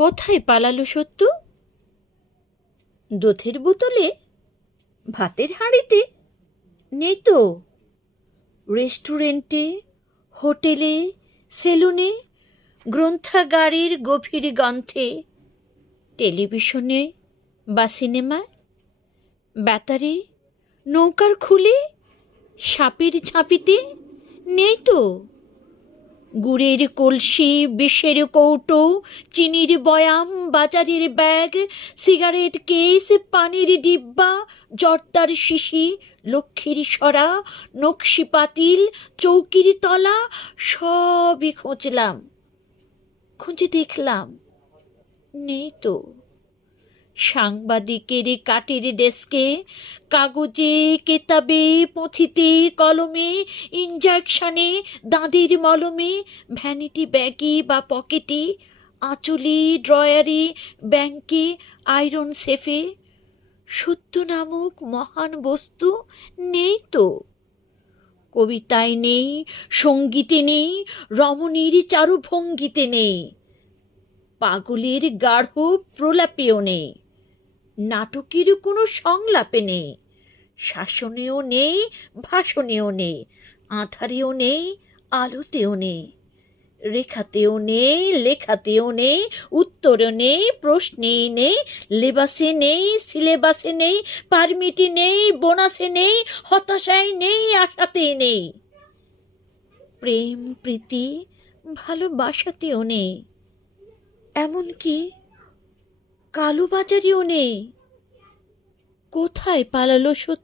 কোথায় পালালো সত্য? দুধের বোতলে? ভাতের হাঁড়িতে? নেই তো। রেস্টুরেন্টে, হোটেলে, সেলুনে, গ্রন্থাগারের গভীর গন্থে, টেলিভিশনে বা সিনেমায়, বেতারে, নৌকার খুলে, সাপের ঝাঁপিতে? নেই তো। গুড়ের কলসি, বিষের কৌটো, চিনির বয়াম, বাজারের ব্যাগ, সিগারেট কেস, পানির ডিব্বা, জর্দার শিশি, লক্ষ্মীর সরা, নকশি পাতিল, চৌকির তলা, সবই খুঁজলাম। খুঁজে দেখলাম নেই তো। সাংবাদিকের কাঠের ডেস্কে, কাগজে, কেতাবে, পুঁথিতে, কলমে, ইনজেকশনে, দাঁতের মলমে, ভ্যানিটি ব্যাগে বা পকেটে, আঁচলে, ড্রয়ারে, ব্যাংকে, আয়রন সেফে, সত্য নামক মহান বস্তু নেই তো। কবিতায় নেই, সঙ্গীতে নেই, রমণীর চারুভঙ্গিতে নেই, পাগলের গাঢ় প্রলাপেও নেই, নাটকের কোনো সংলাপে নেই, শাসনেও নেই, ভাষণেও নেই, আঁধারেও নেই, আলোতেও নেই, রেখাতেও নেই, লেখাতেও নেই, উত্তরে নেই, প্রশ্নেই নেই, লেবাসে নেই, সিলেবাসে নেই, পারমিটে নেই, বোনাসে নেই, হতাশায় নেই, আশাতেই নেই, প্রেম প্রীতি ভালোবাসাতেও নেই, এমনকি কালোবাজারিও নেই। কোথায় পালালো সত্য?